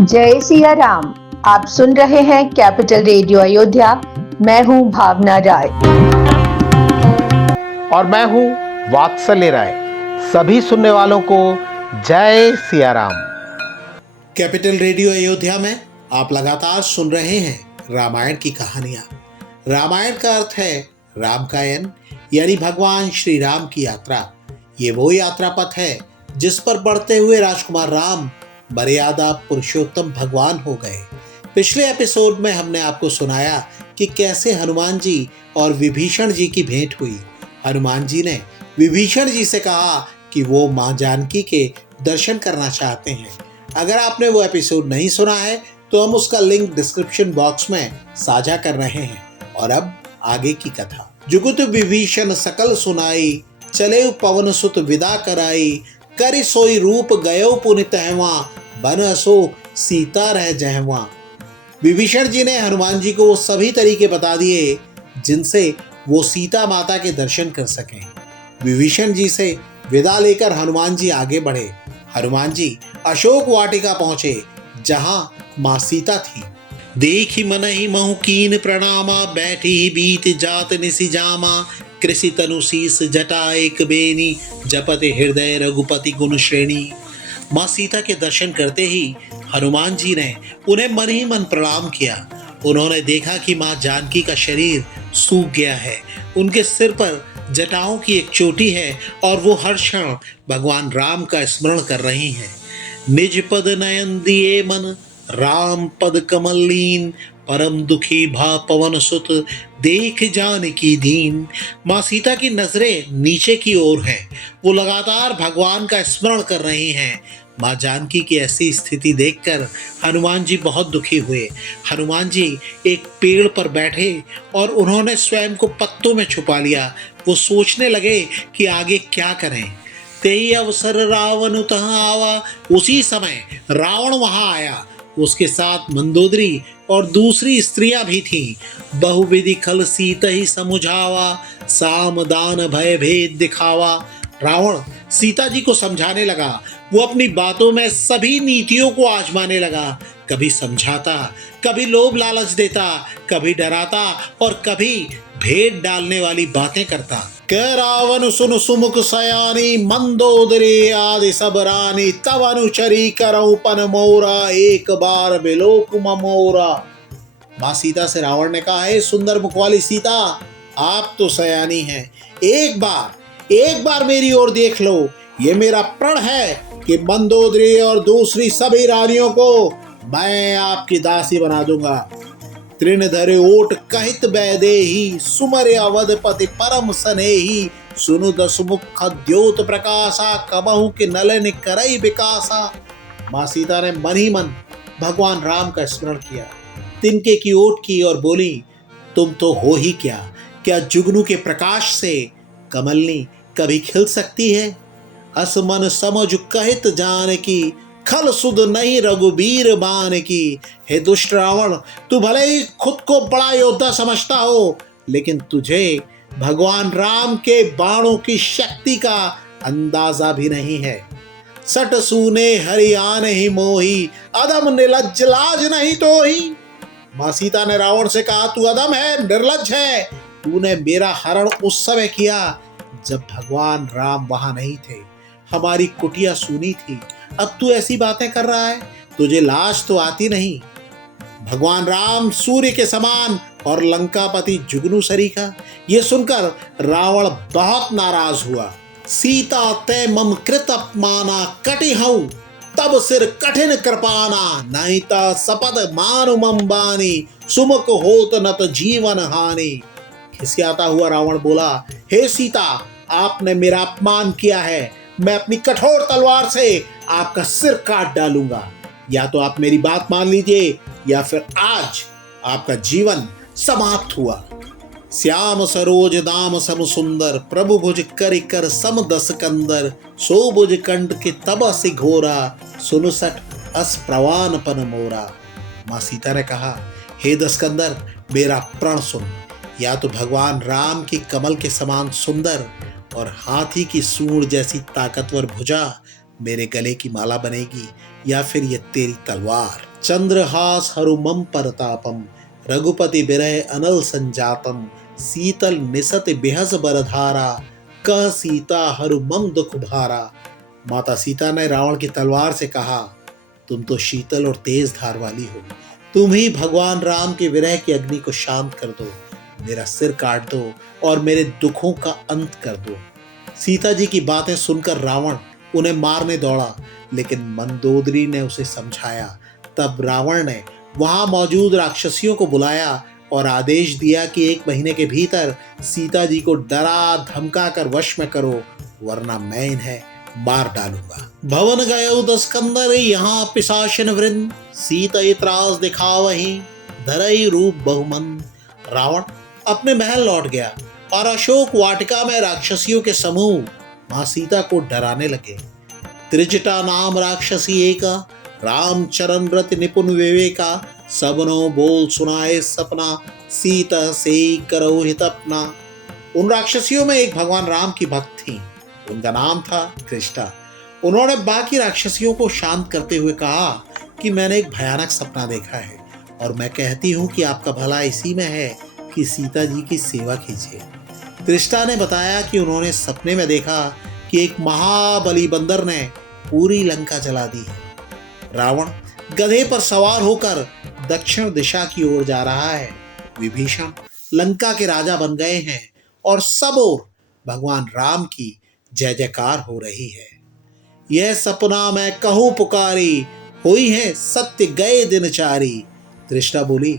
जय सिया राम। आप सुन रहे हैं कैपिटल रेडियो अयोध्या। मैं हूं भावना राय और मैं हूं वात्सल्य राय। सभी सुनने वालों को जय सिया राम। कैपिटल रेडियो अयोध्या में आप लगातार सुन रहे हैं रामायण की कहानियां। रामायण का अर्थ है राम का यन, यानी भगवान श्री राम की यात्रा। ये वो यात्रा पथ है जिस पर बढ़ते हुए राजकुमार राम मर्यादा पुरुषोत्तम भगवान हो गए। पिछले एपिसोड में हमने आपको सुनाया कि कैसे हनुमान जी और विभीषण जी की भेंट हुई। हनुमान जी ने विभीषण जी से कहा कि वो मां जानकी के दर्शन करना चाहते हैं। अगर आपने वो एपिसोड नहीं सुना है तो हम उसका लिंक डिस्क्रिप्शन बॉक्स में साझा कर रहे हैं। और अब आगे की कथा। जुगुत विभीषण सकल सुनाई, चले पवन सुत विदा कराई, करि सोई रूप गयो पुनि तहवा, बन असो सीता रह जहवा। विभीषण जी ने हनुमान जी को वो सभी तरीके बता दिए जिनसे वो सीता माता के दर्शन कर सकें। विभीषण जी से विदा लेकर हनुमान जी आगे बढ़े। हनुमान जी अशोक वाटिका पहुंचे जहां मां सीता थी। देखी मनहि महु कीन प्रणामा, बैठी ही बीत जात निसि जामा, कृषि तनु शीस जटा एक बेनी, जपति हृदय रघुपति गुण श्रेणी। मां सीता के दर्शन करते ही हनुमान जी ने उन्हें मन ही मन प्रणाम किया। उन्होंने देखा कि मां जानकी का शरीर सूख गया है, उनके सिर पर जटाओं की एक चोटी है और वो हर क्षण भगवान राम का स्मरण कर रही हैं। निज पद नयन दिए मन, राम पद कमल लीन, परम दुखी भा पवन सुत, देख जानकी दीन। मां सीता की नजरें नीचे की ओर हैं। वो लगातार भगवान का स्मरण कर रही हैं। मां जानकी की ऐसी स्थिति देखकर हनुमान जी बहुत दुखी हुए। हनुमान जी एक पेड़ पर बैठे और उन्होंने स्वयं को पत्तों में छुपा लिया। वो सोचने लगे कि आगे क्या करें। तेई अवसर रावण तहाँ आवा, उसी समय रावण वहां आया। उसके साथ मंदोदरी और दूसरी स्त्रियां भी थीं। बहुविधि खल सीता ही समुझावा, साम दान भय भेद दिखावा। रावण सीता जी को समझाने लगा। वो अपनी बातों में सभी नीतियों को आजमाने लगा। कभी समझाता, कभी लोभ लालच देता, कभी डराता और कभी भेद डालने वाली बातें करता। कह रावण सुन सुमुख सयानी, मंदोदरी आदि सब रानी, तब अनुचरी करऊं पन मोरा, एक बार बिलोक मोरा। मां सीता से रावण ने कहा, हे सुंदर मुख वाली सीता, आप तो सयानी हैं, एक बार मेरी ओर देख लो। ये मेरा प्रण है कि मंदोदरी और दूसरी सभी रानियों को मैं आपकी दासी बना दूंगा। तृण धरे ओट कहित बैदेही, सुमरे अवधपति परम सनेही, सुनु दसमुख द्योत प्रकाशा, कबहु के नलन करई विकासा। मां सीता ने मन ही मन भगवान राम का स्मरण किया, तिनके की ओट की और बोली, तुम तो हो ही क्या जुगनू के प्रकाश से कमलनी कभी खिल सकती है। असमन समझ कहित जान की, खल सुध नहीं रघुबीर बान की। हे दुष्ट रावण, तू भले ही खुद को बड़ा योद्धा समझता हो, लेकिन तुझे भगवान राम के बाणों की शक्ति का अंदाजा भी नहीं है। सट सूने हरियान ही मोही, अदम निर्लज्ज लाज नहीं तो ही। मां सीता ने रावण से कहा, तू अदम है, निर्लज्ज है। तूने मेरा हरण उस समय किया जब भगवान राम वहां नहीं थे, हमारी कुटिया सूनी थी। अब तू ऐसी बातें कर रहा है, तुझे लाज तो आती नहीं। भगवान राम सूर्य के समान और लंकापति जुगनू सरीखा। ये सुनकर रावण बहुत नाराज हुआ। सीता ते मम कृत अपमाना, कटि हूं तब सिर कठिन कृपाना, नहीं ता सपद मानु मम बानी, सुमुख होत नत जीवन हानि। खिसियाता हुआ रावण बोला, हे सीता, आपने मेरा अपमान किया है, मैं अपनी कठोर तलवार से आपका सिर काट डालूंगा। या तो आप मेरी बात मान लीजिए या फिर आज आपका जीवन समाप्त हुआ। श्याम सरोज दाम सम सुंदर, प्रभु भुज करि कर सम दस कंदर, सो भुज कंठ के तब से घोरा, सुनुसठ अस प्रवान पन मोरा। मां सीता ने कहा, हे दसकंदर, मेरा प्रण सुन। या तो भगवान राम की कमल के समान सुंदर और हाथी की सूंड जैसी ताकतवर भुजा मेरे गले की माला बनेगी, या फिर ये तेरी तलवार। चंद्रहास हरुमम परतापम रघुपति बिरह अनल संजातम सीतल निसत बेहस बरधारा कह सीता हरुमम दुख भारा। माता सीता ने रावण की तलवार से कहा, तुम तो शीतल और तेज धार वाली हो, तुम ही भगवान राम के विरह की अग्नि को शांत कर दो, मेरा सिर काट दो और मेरे दुखों का अंत कर दो। सीता जी की बातें सुनकर रावण उन्हें मारने दौड़ा, लेकिन मंदोदरी ने उसे समझाया। तब रावण ने वहां मौजूद राक्षसियों को बुलाया और आदेश दिया कि 1 महीने के भीतर सीता जी को डरा धमका कर वश में करो, वरना मैं इन्हें मार डालूंगा। भवन गयो 10 कंदर यहाँ पिशाचन वृंद, सीता त्रास दिखावही धरई रूप बहुमंद। रावण अपने महल लौट गया और अशोक वाटिका में राक्षसियों के समूह मां सीता को डराने लगे। त्रिजटा नाम राक्षसी एका, राम चरण रति निपुण विवेका, सबनो बोल सुनाए सपना, सीता से करो हित अपना। उन राक्षसियों में एक भगवान राम की भक्त थी, उनका नाम था कृष्णा। उन्होंने बाकी राक्षसियों को शांत करते हुए कहा कि मैंने एक भयानक सपना देखा है और मैं कहती हूँ कि आपका भला इसी में है कि सीता जी की सेवा कीजिए। कृष्णा ने बताया कि उन्होंने सपने में देखा कि एक महाबली बंदर ने पूरी लंका जला दी है। रावण गधे पर सवार होकर दक्षिण दिशा की ओर जा रहा है। विभीषण लंका के राजा बन गए हैं और सब ओर भगवान राम की जय जयकार हो रही है। यह सपना मैं कहूँ पुकारी, हुई है सत्य गए दिन चारी। तृष्णा बोली,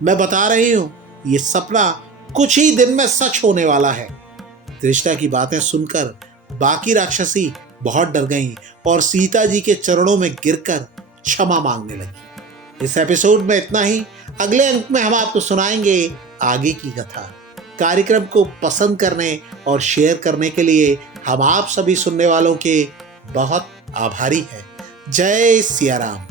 मैं बता रही हूँ ये सपना कुछ ही दिन में सच होने वाला है। तृष्णा की बातें सुनकर बाकी राक्षसी बहुत डर गईं और सीता जी के चरणों में गिरकर क्षमा मांगने लगी। इस एपिसोड में इतना ही। अगले अंक में हम आपको सुनाएंगे आगे की कथा। कार्यक्रम को पसंद करने और शेयर करने के लिए हम आप सभी सुनने वालों के बहुत आभारी हैं। जय सिया राम।